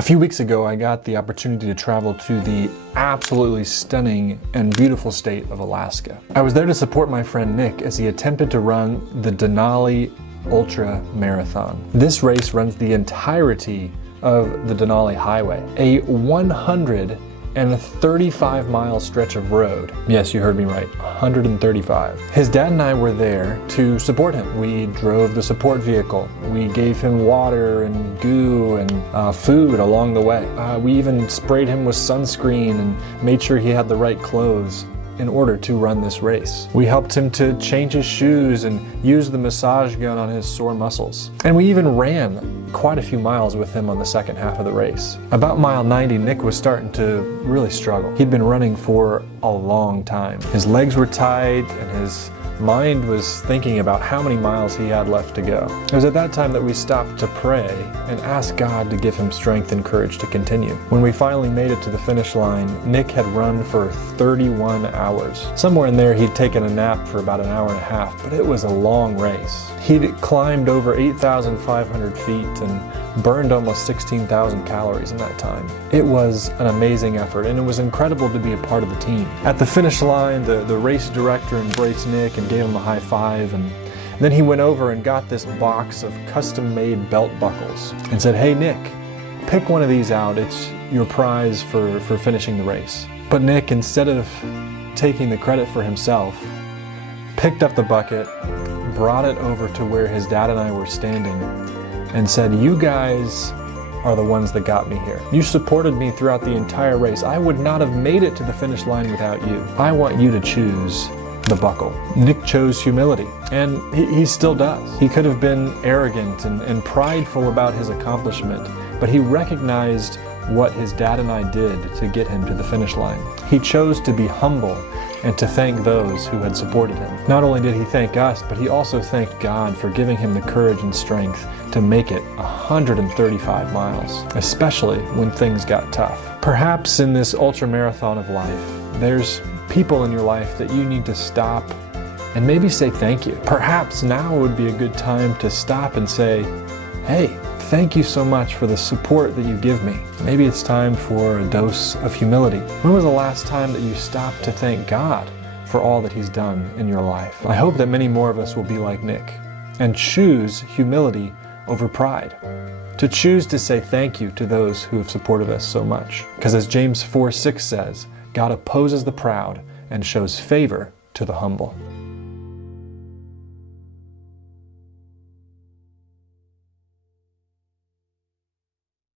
A few weeks ago, I got the opportunity to travel to the absolutely stunning and beautiful state of Alaska. I was there to support my friend Nick as he attempted to run the Denali Ultra Marathon. This race runs the entirety of the Denali Highway, a 135-mile stretch of road. Yes, you heard me right, 135. His dad and I were there to support him. We drove the support vehicle. We gave him water and goo and food along the way. We even sprayed him with sunscreen and made sure he had the right clothes in order to run this race. We helped him to change his shoes and use the massage gun on his sore muscles. And we even ran quite a few miles with him on the second half of the race. About mile 90, Nick was starting to really struggle. He'd been running for a long time. His legs were tied and his mind was thinking about how many miles he had left to go. It was at that time that we stopped to pray and ask God to give him strength and courage to continue. When we finally made it to the finish line, Nick had run for 31 hours. Somewhere in there he'd taken a nap for about an hour and a half, but it was a long race. He'd climbed over 8,500 feet and burned almost 16,000 calories in that time. It was an amazing effort, and it was incredible to be a part of the team. At the finish line, the race director embraced Nick and gave him a high five, and then he went over and got this box of custom-made belt buckles and said, "Hey Nick, pick one of these out. It's your prize for finishing the race." But Nick, instead of taking the credit for himself, picked up the bucket, brought it over to where his dad and I were standing, and said, "You guys are the ones that got me here. You supported me throughout the entire race. I would not have made it to the finish line without you. I want you to choose the buckle." Nick chose humility, and he still does. He could have been arrogant and prideful about his accomplishment, but he recognized what his dad and I did to get him to the finish line. He chose to be humble and to thank those who had supported him. Not only did he thank us, but he also thanked God for giving him the courage and strength to make it 135 miles, especially when things got tough. Perhaps in this ultra marathon of life, there's people in your life that you need to stop and maybe say thank you. Perhaps now would be a good time to stop and say, "Hey, thank you so much for the support that you give me." Maybe it's time for a dose of humility. When was the last time that you stopped to thank God for all that He's done in your life? I hope that many more of us will be like Nick and choose humility over pride. To choose to say thank you to those who have supported us so much. Because as James 4:6 says, God opposes the proud and shows favor to the humble.